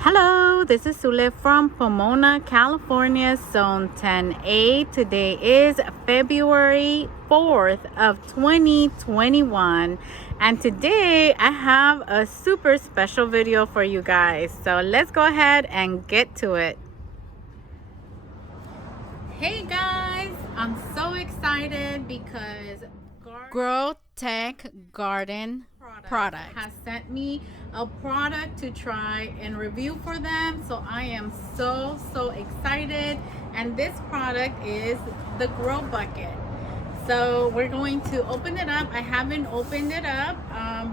Hello, this is Sule from Pomona, California, Zone 10A. Today is February 4th of 2021, and today I have a super special video for you guys. So let's go ahead and get to it. Hey guys, I'm so excited because GroBucket Garden Product has sent me a product to try and review for them. So I am so excited, and this product is the GroBucket. So we're going to open it up. I haven't opened it up,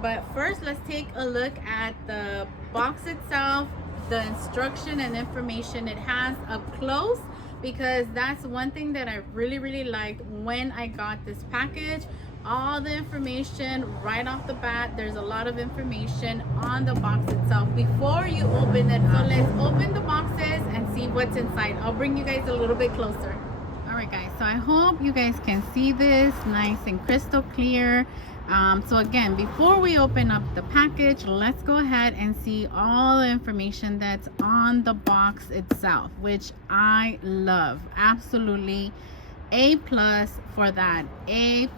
but first let's take a look at the box itself, the instruction and information it has up close, because that's one thing that I really liked when I got this package. All the information right off the bat. There's a lot of information on the box itself before you open it. So let's open the boxes and see what's inside. I'll bring you guys a little bit closer. All right guys, so I hope you guys can see this nice and crystal clear. So again, before we open up the package, let's go ahead and see all the information that's on the box itself, which I love. Absolutely A+ for that. A+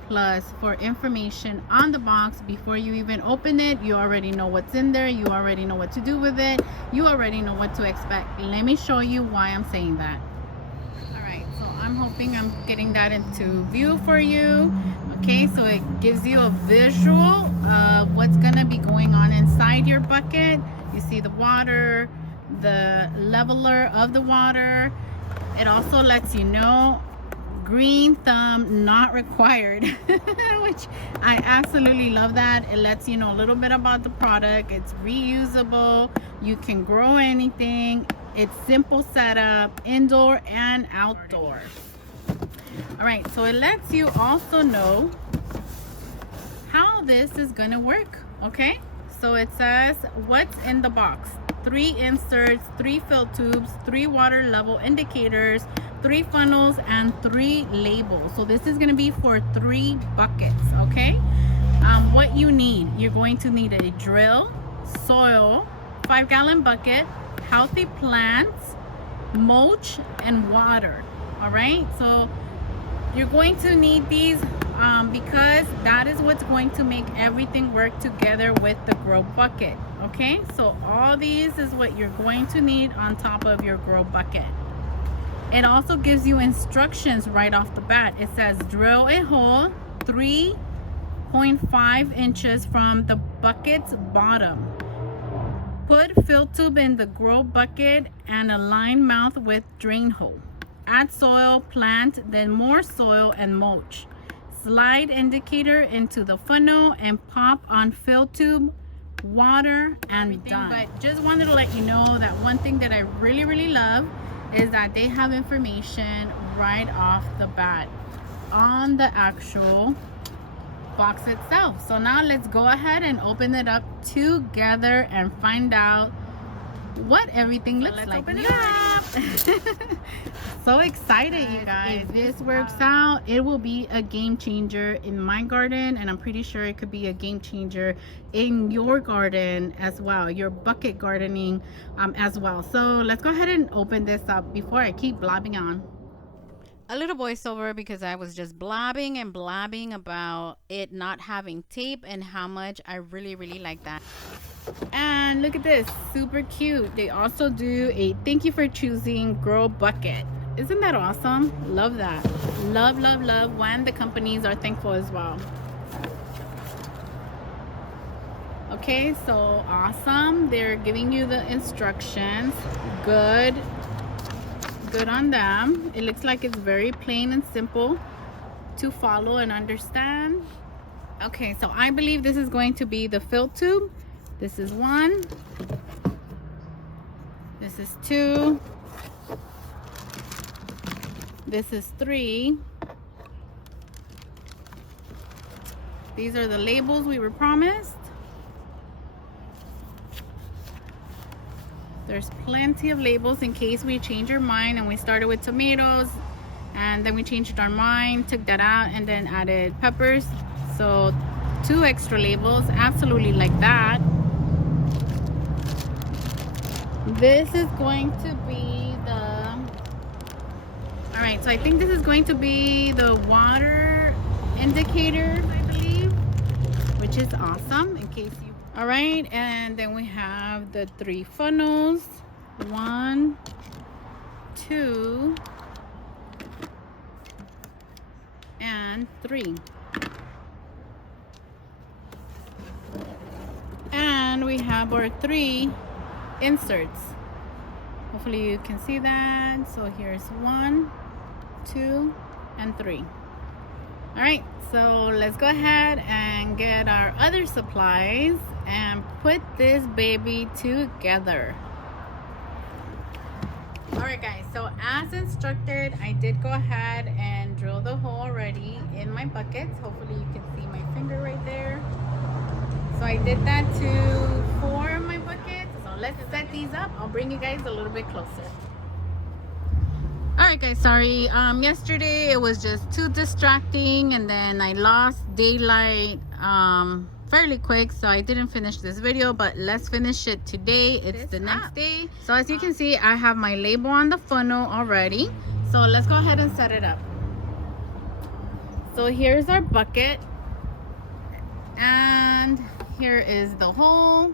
for information on the box. Before you even open it, you already know what's in there. You already know what to do with it. You already know what to expect. Let me show you why I'm saying that. All right, so I'm hoping I'm getting that into view for you. Okay, so it gives you a visual of what's gonna be going on inside your bucket. You see the water, the leveler of the water. It also lets you know green thumb not required, which I absolutely love that. It lets you know a little bit about the product. It's reusable. You can grow anything. It's simple setup, indoor and outdoor. All right, so it lets you also know how this is gonna work. Okay, so it says what's in the box: 3 inserts, 3 fill tubes, 3 water level indicators, 3 funnels, and 3 labels. So this is going to be for 3 buckets. Okay, what you need: you're going to need a drill, soil, 5-gallon bucket, healthy plants, mulch, and water. All right, so you're going to need these because that is what's going to make everything work together with the GroBucket. Okay, so all these is what you're going to need on top of your GroBucket. It also gives you instructions right off the bat. It says drill a hole 3.5 inches from the bucket's bottom. Put fill tube in the GroBucket and align mouth with drain hole. Add soil, plant, then more soil and mulch. Slide indicator into the funnel and pop on fill tube, water, and done. But just wanted to let you know that one thing that I really love is that they have information right off the bat on the actual box itself. So now let's go ahead and open it up together and find out what everything looks like. Open it up. So excited, you guys. If this works out, it will be a game changer in my garden, and I'm pretty sure it could be a game changer in your garden as well, your bucket gardening as well. So let's go ahead and open this up before I keep blabbing on. A little voiceover because I was just blabbing about it not having tape and how much I really like that. And look at this, super cute. They also do a thank you for choosing GroBucket. Isn't that awesome? Love that. Love when the companies are thankful as well. Okay, so awesome. They're giving you the instructions. Good on them. It looks like it's very plain and simple to follow and understand. Okay, so I believe this is going to be the fill tube. This is 1. This is 2. This is 3. These are the labels we were promised. There's plenty of labels in case we change our mind and we started with tomatoes and then we changed our mind, took that out, and then added peppers. So 2 extra labels, absolutely like that. This is going to be the, all right, so I think this is going to be the water indicators, I believe, which is awesome in case you, all right, and then we have the 3 funnels, 1, 2, and 3. And we have our 3 inserts. Hopefully you can see that. So here's 1, 2, and 3. All right, so let's go ahead and get our other supplies and put this baby together. All right guys, so as instructed, I did go ahead and drill the hole already in my buckets. Hopefully you can see my finger right there. So I did that to 4 of my buckets. So let's set these up. I'll bring you guys a little bit closer. All right guys, sorry. Yesterday it was just too distracting, and then I lost daylight fairly quick, so I didn't finish this video, but let's finish it today. It's the next day. So as you can see, I have my label on the funnel already. So let's go ahead and set it up. So here's our bucket, and here is the hole,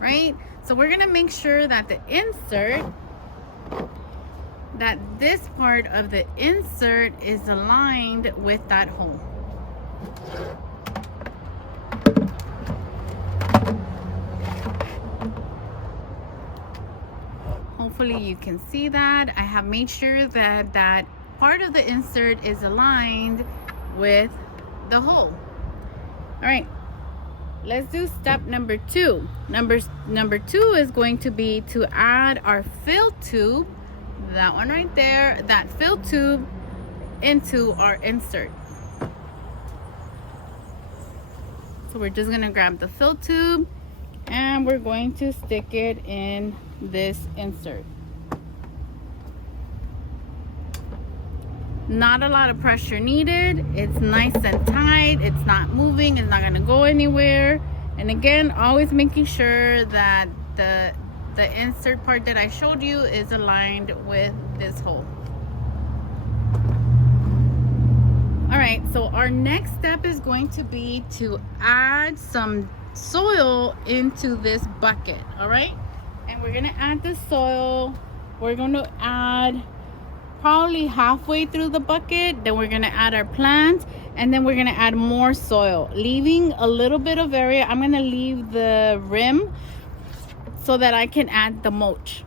right? So we're gonna make sure that the insert, that this part of the insert is aligned with that hole. Hopefully you can see that. I have made sure that that part of the insert is aligned with the hole. All right, let's do step number 2. Number 2 is going to be to add our fill tube, that one right there, that fill tube, into our insert. So we're just gonna grab the fill tube and we're going to stick it in this insert. Not a lot of pressure needed. It's nice and tight. It's not moving. It's not gonna go anywhere. And again, always making sure that the insert part that I showed you is aligned with this hole. All right, so our next step is going to be to add some soil into this bucket. All right, and we're gonna add the soil. We're going to add probably halfway through the bucket, then we're gonna add our plant, and then we're gonna add more soil, leaving a little bit of area. I'm gonna leave the rim so that I can add the mulch.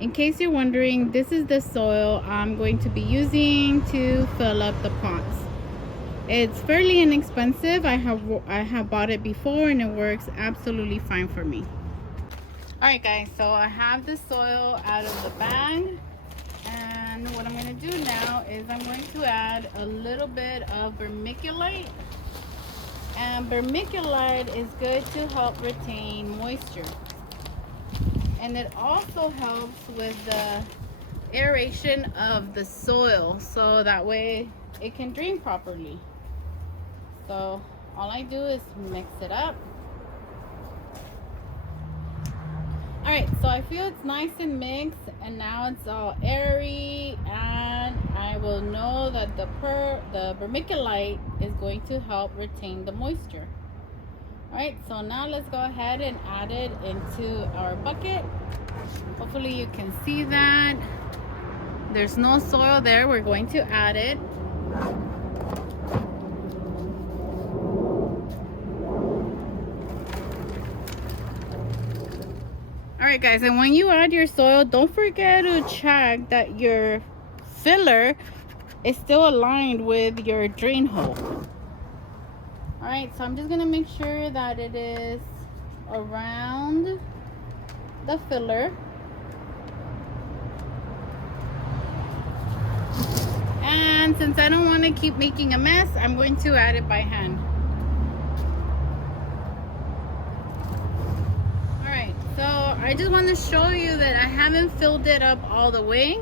In case you're wondering, this is the soil I'm going to be using to fill up the pots. It's fairly inexpensive. I have bought it before and it works absolutely fine for me. All right guys, so I have the soil out of the bag, and what I'm going to do now is I'm going to add a little bit of vermiculite. And vermiculite is good to help retain moisture, and it also helps with the aeration of the soil, so that way it can drain properly. So all I do is mix it up. All right, so I feel it's nice and mixed, and now it's all airy, and I will know that the vermiculite is going to help retain the moisture. All right, so now let's go ahead and add it into our bucket. Hopefully you can see that. There's no soil there. We're going to add it. Alright guys, and when you add your soil, don't forget to check that your filler is still aligned with your drain hole. Alright, so I'm just going to make sure that it is around the filler. And since I don't want to keep making a mess, I'm going to add it by hand. So I just want to show you that I haven't filled it up all the way.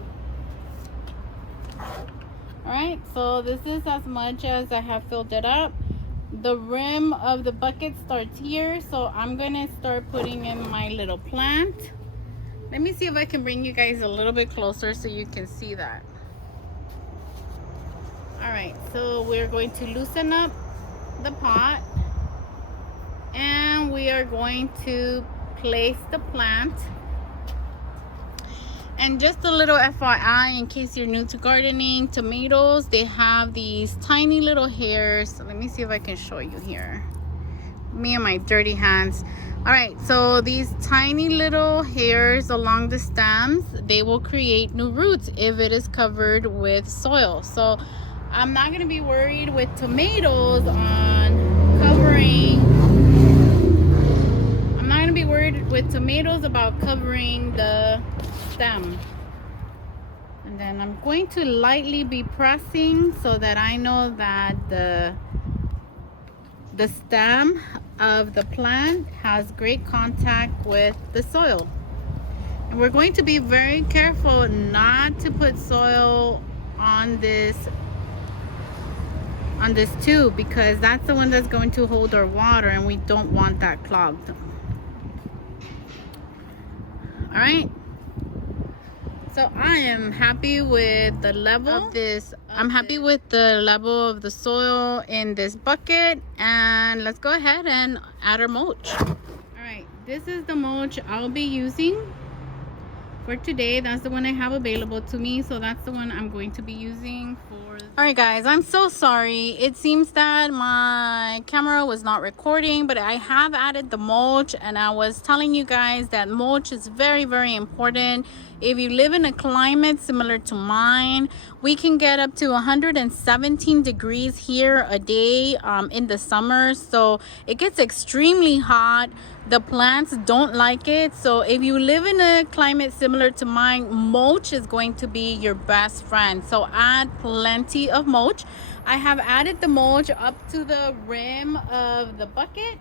Alright, so this is as much as I have filled it up. the rim of the bucket starts here, so I'm gonna start putting in my little plant. Let me see if I can bring you guys a little bit closer so you can see that. All right, so we're going to loosen up the pot and we are going to place the plant. And just a little FYI, in case you're new to gardening, tomatoes, they have these tiny little hairs. So let me see if I can show you here. Me and my dirty hands. All right, so these tiny little hairs along the stems, they will create new roots if it is covered with soil. So I'm not gonna be worried with tomatoes on covering. I'm not gonna be worried with tomatoes about covering the stem. And then I'm going to lightly be pressing so that I know that the stem of the plant has great contact with the soil. And we're going to be very careful not to put soil on this tube, because that's the one that's going to hold our water and we don't want that clogged. All right, so I am happy with the level of this. I'm happy with the level of the soil in this bucket, and let's go ahead and add our mulch. All right, this is the mulch I'll be using for today. That's the one I have available to me, so that's the one I'm going to be using for. All right guys, I'm so sorry. It seems that my camera was not recording, but I have added the mulch, and I was telling you guys that mulch is very, very important. If you live in a climate similar to mine, we can get up to 117 degrees here a day in the summer, so it gets extremely hot. The plants don't like it. So if you live in a climate similar to mine, mulch is going to be your best friend. So add plenty of mulch. I have added the mulch up to the rim of the bucket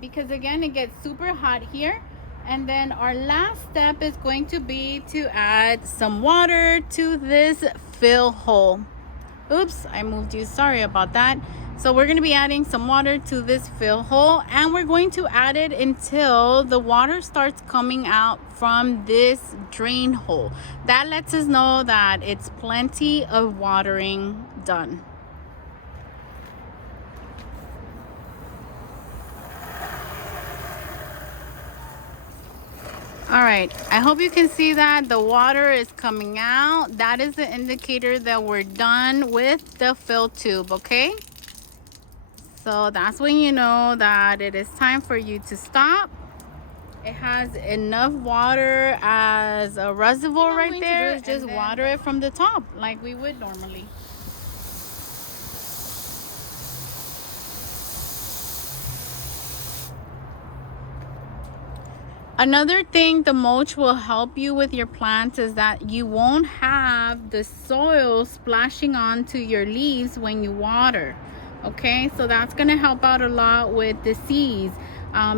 because again, it gets super hot here. And then our last step is going to be to add some water to this fill hole. Oops, I moved you, sorry about that. So we're going to be adding some water to this fill hole, and we're going to add it until the water starts coming out from this drain hole. That lets us know that it's plenty of watering done. All right, I hope you can see that the water is coming out. That is the indicator that we're done with the fill tube, okay? So that's when you know that it is time for you to stop. It has enough water as a reservoir right there. Just water it from the top like we would normally. Another thing the mulch will help you with your plants is that you won't have the soil splashing onto your leaves when you water. Okay, so that's going to help out a lot with disease.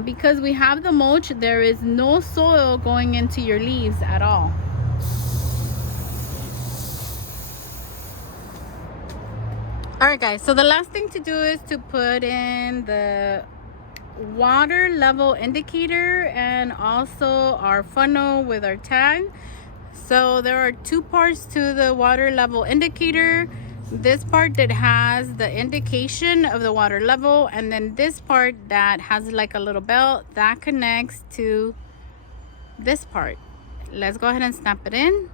Because we have the mulch, there is no soil going into your leaves at all. All right guys, so the last thing to do is to put in the water level indicator and also our funnel with our tag. So there are two parts to the water level indicator. This part that has the indication of the water level, and then this part that has like a little belt that connects to this part. Let's go ahead and snap it in.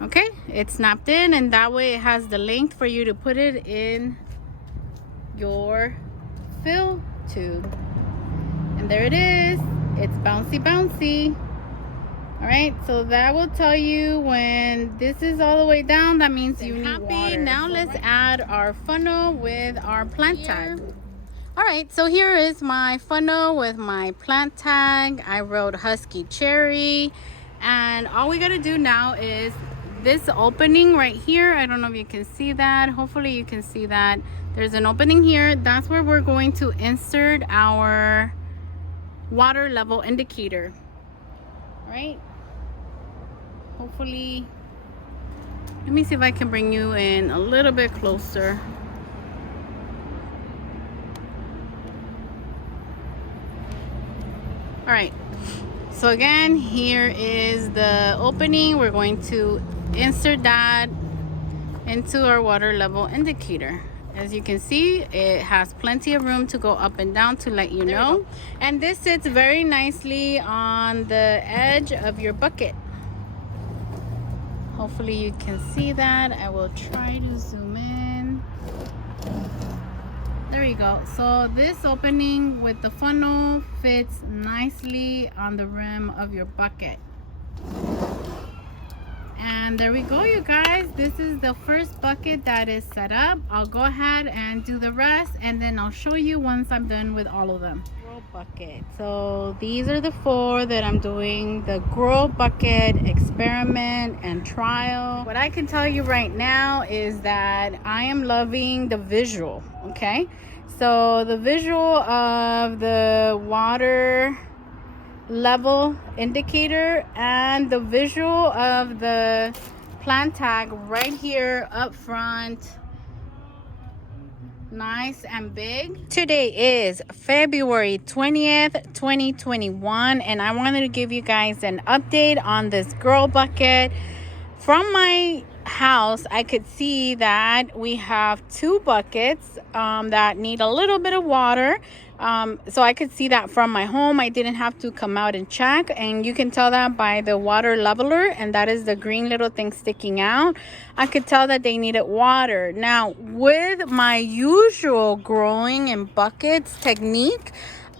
Okay, it's snapped in, and that way it has the length for you to put it in your fill tube. And there it is. It's bouncy bouncy. All right, so that will tell you when this is all the way down, that means you need water. Now let's add our funnel with our plant tag. All right, so here is my funnel with my plant tag. I wrote Husky Cherry, and all we gotta do now is this opening right here. I don't know if you can see that. Hopefully you can see that. There's an opening here. That's where we're going to insert our water level indicator. All right, hopefully Let me see if I can bring you in a little bit closer. All right, so again, here is the opening. We're going to insert that into our water level indicator. As you can see, it has plenty of room to go up and down to let you know. And this sits very nicely on the edge of your bucket. Hopefully you can see that. I will try to zoom in. There we go. So this opening with the funnel fits nicely on the rim of your bucket. And there we go, you guys. This is the first bucket that is set up. I'll go ahead and do the rest, and then I'll show you once I'm done with all of them. GroBucket. So these are the 4 that I'm doing the GroBucket experiment and trial. What I can tell you right now is that I am loving the visual. Okay, so the visual of the water level indicator and the visual of the plant tag right here up front, nice and big. Today is February 20th, 2021, and I wanted to give you guys an update on this GroBucket. From my house, I could see that we have 2 buckets that need a little bit of water. So I could see that from my home. I didn't have to come out and check, and you can tell that by the water leveler, and that is the green little thing sticking out. I could tell that they needed water. Now, with my usual growing in buckets technique,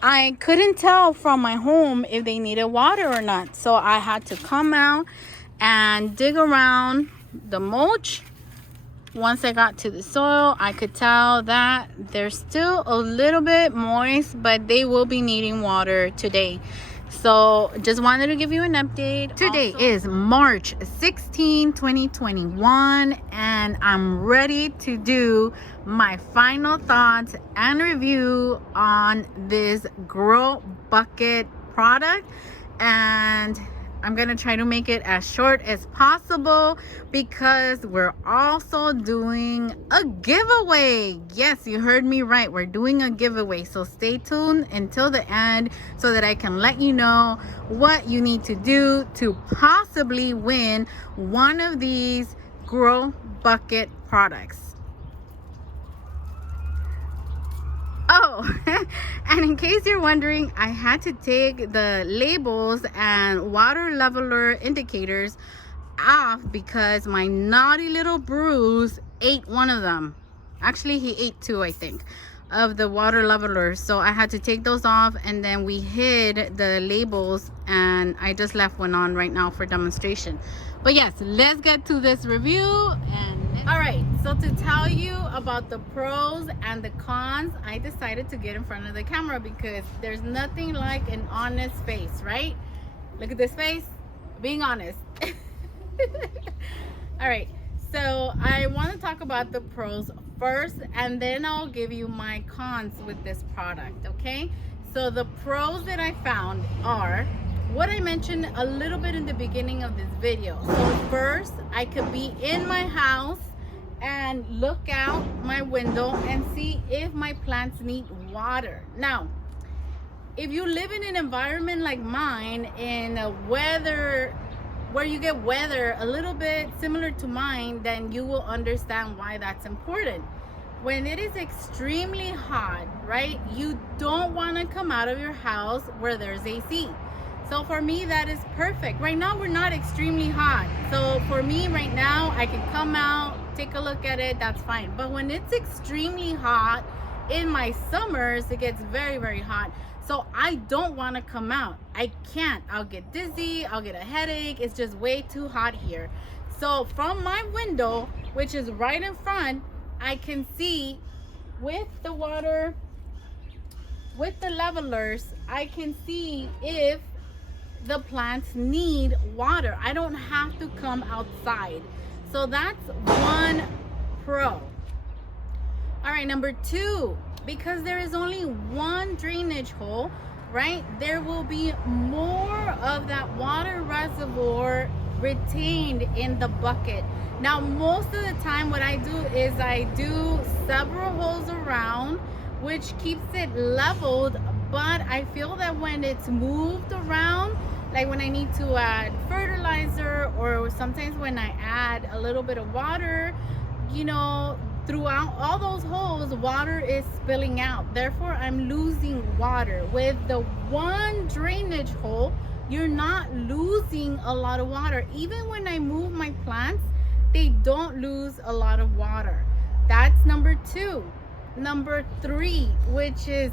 I couldn't tell from my home if they needed water or not. So I had to come out and dig around the mulch. Once I got to the soil, I could tell that they're still a little bit moist, but they will be needing water today. So just wanted to give you an update. Today is March 16, 2021, and I'm ready to do my final thoughts and review on this GroBucket product. And I'm gonna try to make it as short as possible because we're also doing a giveaway. Yes, you heard me right. We're doing a giveaway. So stay tuned until the end so that I can let you know what you need to do to possibly win one of these GroBucket products. Oh, and in case you're wondering, I had to take the labels and water leveler indicators off because my naughty little Bruce ate one of them. Actually, he ate 2, I think, of the water levelers. So I had to take those off, and then we hid the labels, and I just left one on right now for demonstration. But yes, let's get to this review. And all right, so to tell you about the pros and the cons, I decided to get in front of the camera because there's nothing like an honest face, right? Look at this face, being honest. All right, so I want to talk about the pros first, and then I'll give you my cons with this product. Okay, so the pros that I found are what I mentioned a little bit in the beginning of this video. So first, I could be in my house and look out my window and see if my plants need water. Now, if you live in an environment like mine, in a weather where you get weather a little bit similar to mine, then you will understand why that's important. When it is extremely hot, right, you don't want to come out of your house where there's AC. So for me, that is perfect. Right now, we're not extremely hot. So for me right now, I can come out, take a look at it, that's fine. But when it's extremely hot, in my summers, it gets very, very hot. So I don't want to come out. I can't. I'll get dizzy, I'll get a headache. It's just way too hot here. So from my window, which is right in front, I can see with the water, with the levelers, I can see if the plants need water. I don't have to come outside. So that's one pro. All right, number 2, because there is only one drainage hole, right, there will be more of that water reservoir retained in the bucket. Now, most of the time what I do is I do several holes around, which keeps it leveled, but I feel that when it's moved around, like when I need to add fertilizer, or sometimes when I add a little bit of water, you know, throughout all those holes, water is spilling out. Therefore, I'm losing water. With the one drainage hole, you're not losing a lot of water. Even when I move my plants, they don't lose a lot of water. That's number 2. Number 3, which is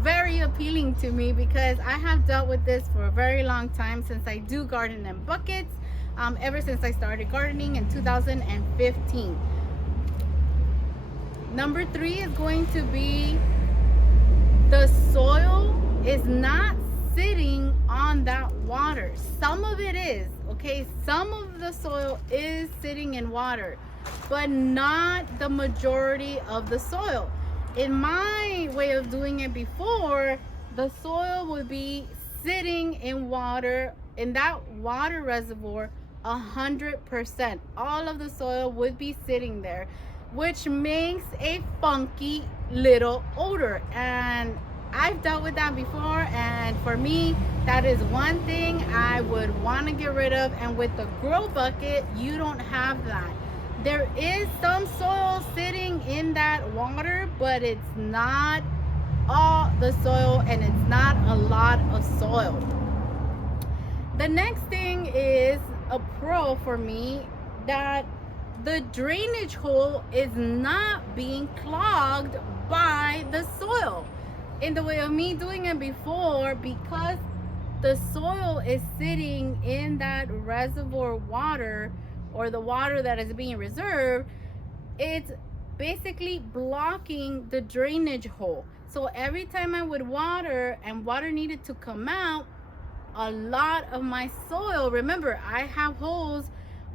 very appealing to me because I have dealt with this for a very long time, since I do garden in buckets, ever since I started gardening in 2015. Number 3 is going to be the soil is not sitting on that water. Some of it is, okay? Some of the soil is sitting in water, but not the majority of the soil. In my way of doing it before, the soil would be sitting in water, in that water reservoir, 100%. All of the soil would be sitting there, which makes a funky little odor. And I've dealt with that before, and for me, that is one thing I would want to get rid of. And with the GroBucket, you don't have that. There is some soil sitting in that water, but it's not all the soil, and it's not a lot of soil. The next thing is a pro for me, that the drainage hole is not being clogged by the soil. In the way of me doing it before, because the soil is sitting in that reservoir water, or the water that is being reserved, it's basically blocking the drainage hole. So every time I would water and water needed to come out, a lot of my soil, remember, I have holes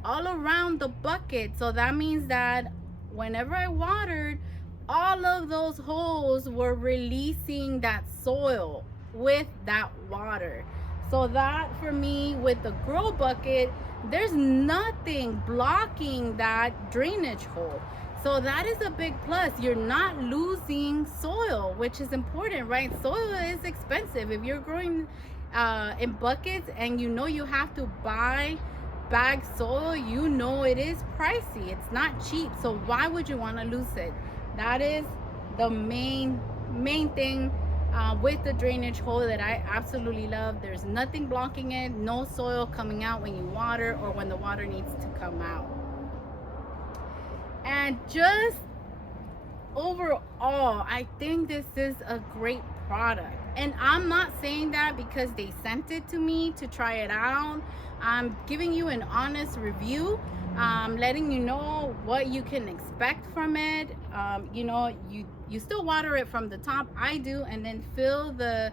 all around the bucket, so that means that whenever I watered, all of those holes were releasing that soil with that water. So that, for me, with the GroBucket, there's nothing blocking that drainage hole. So that is a big plus. You're not losing soil, which is important, right? Soil is expensive. If you're growing in buckets and you know you have to buy bagged soil, you know it is pricey. It's not cheap. So why would you want to lose it? That is the main thing with the drainage hole that I absolutely love. There's nothing blocking it, no soil coming out when you water or when the water needs to come out. And just overall, I think this is a great product. And I'm not saying that because they sent it to me to try it out. I'm giving you an honest review, letting you know what you can expect from it. You know, you still water it from the top. I do, and then fill the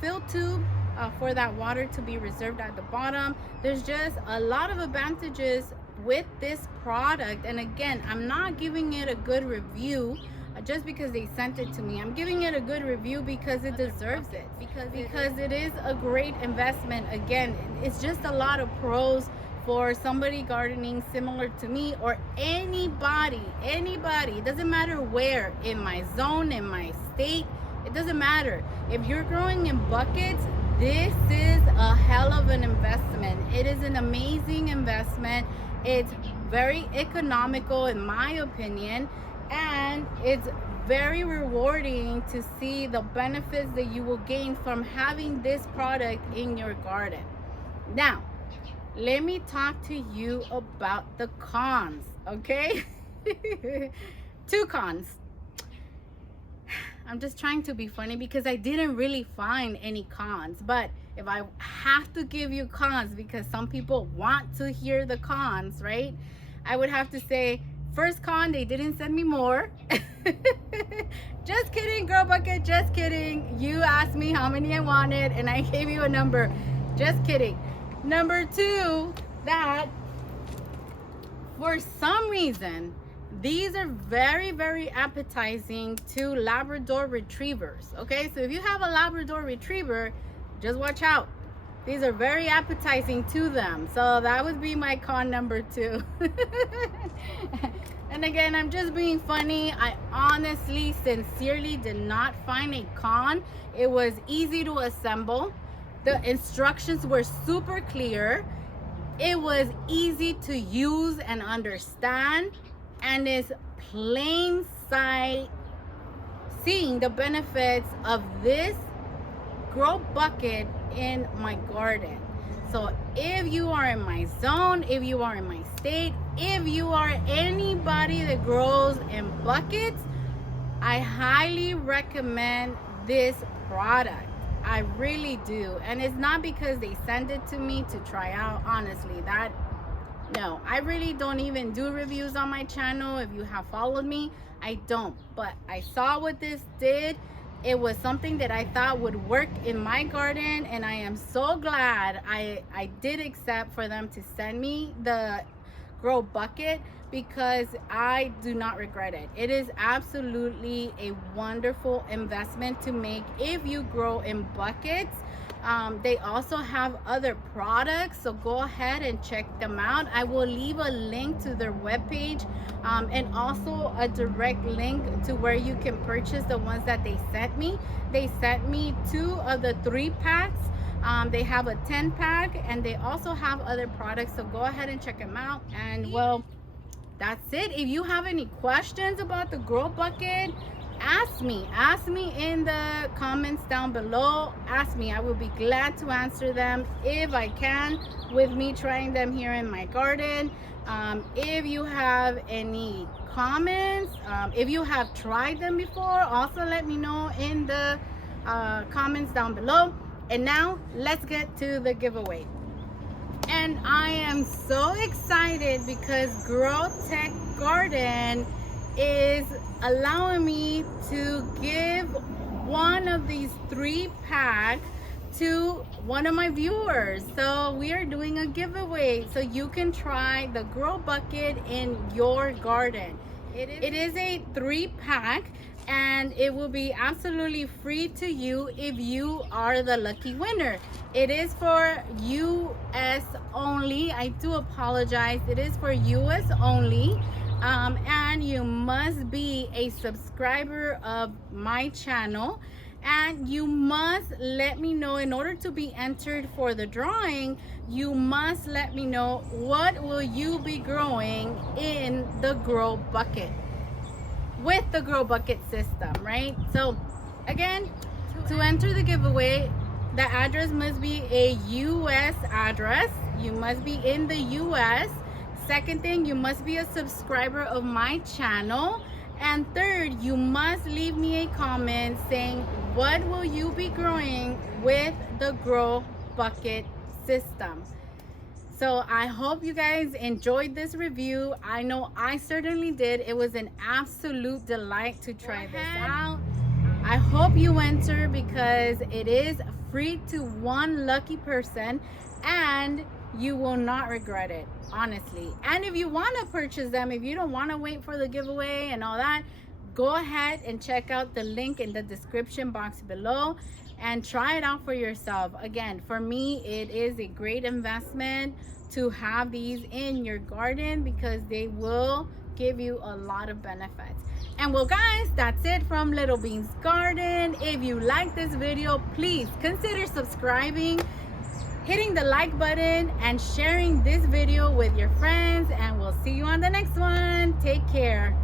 fill tube for that water to be reserved at the bottom. There's just a lot of advantages with this product. And again, I'm not giving it a good review just because they sent it to me. I'm giving it a good review because it deserves it, because it is a great investment. Again, it's just a lot of pros for somebody gardening similar to me, or anybody. It doesn't matter where, in my zone, in my state, it doesn't matter. If you're growing in buckets, this is a hell of an investment. It is an amazing investment. It's very economical in my opinion, and it's very rewarding to see the benefits that you will gain from having this product in your garden. Now, let me talk to you about the cons, okay? 2 cons. I'm just trying to be funny because I didn't really find any cons, but if I have to give you cons, because some people want to hear the cons, right? I would have to say, first con, they didn't send me more. Just kidding, GroBucket, just kidding. You asked me how many I wanted and I gave you a number. Just kidding. Number 2, that for some reason, these are very, very appetizing to Labrador retrievers. Okay, so if you have a Labrador retriever, just watch out. These are very appetizing to them. So that would be my con number 2. And again, I'm just being funny. I honestly, sincerely did not find a con. It was easy to assemble. The instructions were super clear. It was easy to use and understand. And it's plain sight seeing the benefits of this GroBucket in my garden. So if you are in my zone, if you are in my state, if you are anybody that grows in buckets, I highly recommend this product. I really do. And it's not because they send it to me to try out. Honestly, no, I really don't even do reviews on my channel. If you have followed me, I don't. But I saw what this did. It was something that I thought would work in my garden, and I am so glad I did accept for them to send me the GroBucket, because I do not regret it. It is absolutely a wonderful investment to make if you grow in buckets. They also have other products, so go ahead and check them out. I will leave a link to their webpage and also a direct link to where you can purchase the ones that they sent me. They sent me 2 of the 3 packs. They have a 10-pack, and they also have other products, so go ahead and check them out. And well, that's it. If you have any questions about the GroBucket, ask me in the comments down below. Ask me. I will be glad to answer them if I can, with me trying them here in my garden. If you have any comments, if you have tried them before, also let me know in the comments down below. And now let's get to the giveaway. And I am so excited because GroBucket Garden is allowing me to give one of these 3 packs to one of my viewers. So we are doing a giveaway, so you can try the GroBucket in your garden. It is a 3-pack, and it will be absolutely free to you if you are the lucky winner. It is for US only. I do apologize. It is for US only. And you must be a subscriber of my channel, and you must let me know, in order to be entered for the drawing, you must let me know what will you be growing in the GroBucket with the GroBucket system, right? So again, to enter the giveaway, the address must be a US address. You must be in the US. Second thing, you must be a subscriber of my channel. And third, you must leave me a comment saying what will you be growing with the GroBucket system. So I hope you guys enjoyed this review. I know I certainly did. It was an absolute delight to try this out. I hope you enter, because it is free to one lucky person, and you will not regret it, honestly. And if you want to purchase them, if you don't want to wait for the giveaway and all that, go ahead and check out the link in the description box below and try it out for yourself. Again, for me, it is a great investment to have these in your garden, because they will give you a lot of benefits. And well guys, that's it from Little Beans Garden. If you like this video, please consider subscribing, hitting the like button, and sharing this video with your friends, and we'll see you on the next one. Take care.